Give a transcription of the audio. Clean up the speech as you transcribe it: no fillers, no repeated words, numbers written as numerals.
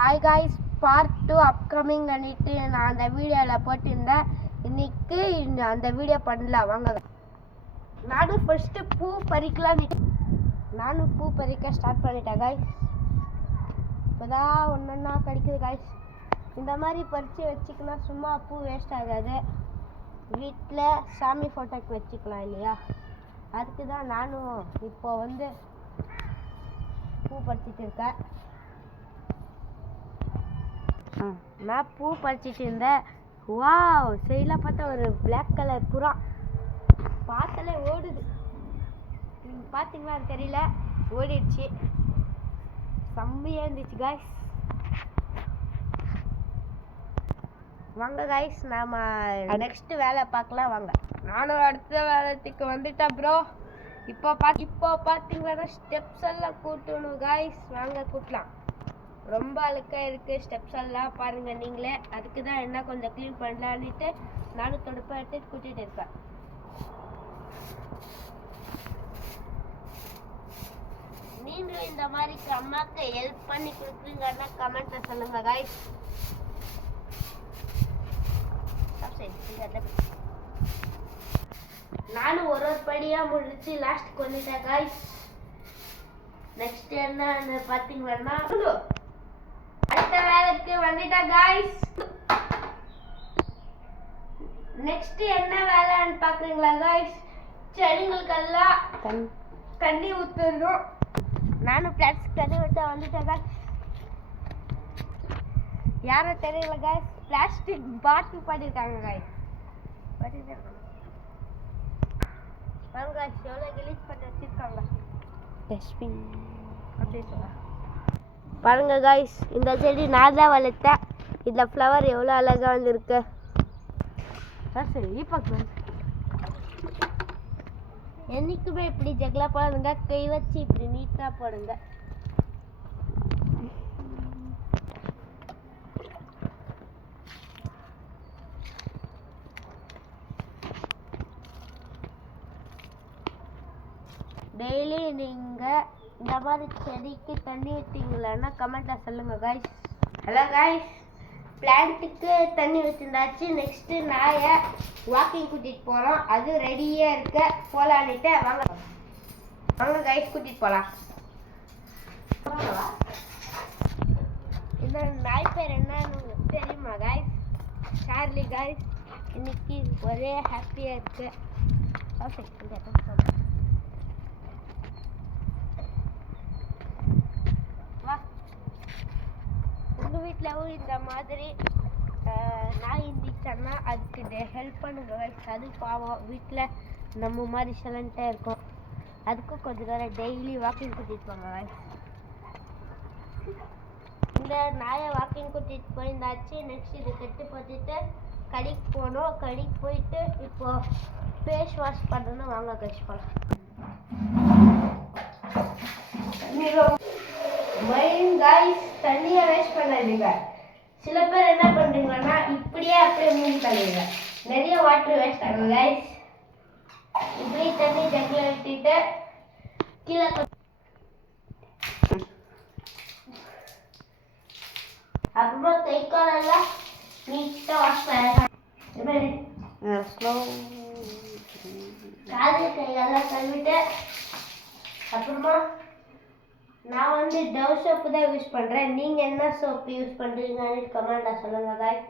Hi guys, part 2 upcoming பண்ணிட்டு நான் அந்த வீடியோவில் போட்டிருந்தேன். இன்னைக்கு அந்த வீடியோ பண்ணலாம் வாங்க. நானும் ஃபர்ஸ்ட்டு பூ பறிக்க ஸ்டார்ட் பண்ணிட்டேன் காய்ஸ். இப்போதான் ஒன்றா கிடைக்குது காய்ஸ். இந்த மாதிரி பறித்து வச்சுக்கலாம், சும்மா பூ வேஸ்ட் ஆகாது. வீட்டில் சாமி ஃபோட்டோக்கு வச்சுக்கலாம் இல்லையா, அதுக்கு தான் நானும் இப்போ பூ பறிச்சிட்டு இருக்கேன். நான் பூ பறிச்சிட்டு இருந்தேன். வாவ், சைடில் பார்த்தா ஒரு பிளாக் கலர் புறா பார்த்தாலே ஓடுது. நீங்கள் பார்த்தீங்களா தெரியல, ஓடிடுச்சு. செம்மையாக இருந்துச்சு காய்ஸ். வாங்க காய்ஸ், நாம் நெக்ஸ்ட் வேலை பார்க்கலாம் வாங்க. நானும் அடுத்த வேலைக்கு வந்துட்டேன் ப்ரோ. இப்போ பார்த்தீங்கன்னா ஸ்டெப்ஸ் எல்லாம் கூட்டணும் காய்ஸ். வாங்க கூட்டலாம். ரொம்ப அழுக்காக இருக்குது ஸ்டெப்ஸ் எல்லாம், பாருங்கள் நீங்களே. அதுக்கு தான் என்ன கொஞ்சம் க்ளீன் பண்ணலான்ட்டு நானும் தொடுப்பை எடுத்து கூட்டிகிட்டு இருக்கேன். நீங்களும் இந்த மாதிரி அம்மாவுக்கு ஹெல்ப் பண்ணி கொடுக்குறீங்கன்னா கமெண்ட்டில் சொல்லுங்கள் காய்ஸ். நானும் ஒரு படியாக முடிச்சு லாஸ்ட் வந்துட்டேன் காய்ஸ். நெக்ஸ்ட் என்ன பார்த்தீங்கன்னா அடுத்த வேலைக்கு வந்துட்டேன் காய்ஸ். நெக்ஸ்ட் என்ன வேலைன்னு பார்க்குறீங்களா காய்ஸ்? செடிங்களுக்கெல்லாம் தண்ணி ஊற்றுறோம். நானும் பிளாஸ்டிக் தண்ணி ஊற்ற வந்துட்டேன் காய்ஸ். யாரும் தெரியல காய்ஸ், பிளாஸ்டிக் பாட்டில் பண்ணியிருக்காங்க காய்ஸ். பாருங்க காய்ஸ், எவ்வளோ கிளீச் பண்ணி வச்சுருக்காங்க. டஸ்ட்பின் அப்படி சொல்லுவாங்க. பாருங்க காய்ஸ், இந்த செடி நான் தான் வளர்த்தேன். இந்த ஃப்ளவர் எவ்வளோ அழகாக வந்துருக்கு. சரி பார்க்கலாம். என்றைக்குமே இப்படி ஜெகலா போடுங்க, கை வச்சு இப்படி நீட்டாக போடுங்க. டெய்லி நீங்கள் இந்த மாதிரி செடிக்கு தண்ணி ஊற்றிங்களான்னா கமெண்ட்டில் சொல்லுங்கள் காய்ஸ். ஹலோ காய்ஸ், பிளான்ட்டுக்கு தண்ணி ஊற்றிருந்தாச்சு. நெக்ஸ்ட்டு நாயை வாக்கிங் கூட்டிகிட்டு போகிறோம். அது ரெடியாக இருக்க போகலான்ட்டு வாங்க காய்ஸ், கூட்டிகிட்டு போகலாம். இந்த நாய் பேர் என்னன்னு தெரியுமா காய்ஸ்? Charlie guys. இன்னைக்கு ஒரே ஹாப்பியாக இருக்கு. உங்கள் வீட்டில் இந்த மாதிரி நாய் இருந்துச்சுன்னா அதுக்கு ஹெல்ப் பண்ணுங்க காய்ஸ். அது பாவம், வீட்டில் நம்ம மாதிரி சைலண்ட்டாக இருக்கும். அதுக்கும் கொஞ்சம் நேரம் டெய்லி வாக்கிங் கூட்டிகிட்டு போங்க காய்ஸ். இந்த நாயை வாக்கிங் கூட்டிகிட்டு போயிருந்தாச்சு. நெக்ஸ்ட் இது கெட்டு போட்டுட்டு கடைக்கு போகணும். கடைக்கு போயிட்டு இப்போது ஃபேஸ் வாஷ் பண்ணணும். வாங்க காய்ஸ் போகலாம். மைண்ட் காய்ஸ், தண்ணியை வேஸ்ட் பண்ணாதீங்க. சில பேர் என்ன பண்ணுறீங்கன்னா இப்படியே அப்படியே மூடி தள்ளுவீங்க. நிறைய வாட்டர் வேஸ்ட் ஆகும் காய்ஸ். இப்படி தண்ணி ஜக்கில் விட்டுட்டு கீழே அப்புறமா கை காலெல்லாம் நீட்டாக வாஷ் பண்ணலாம். காது கையெல்லாம் கழுவிட்டு அப்புறமா நான் டவ் சோப்பு தான் யூஸ் பண்ணுறேன். நீங்கள் என்ன சோப்பு யூஸ் பண்ணுறீங்கன்னு கமெண்ட்டில் சொல்லுங்கள் காய்ஸ்.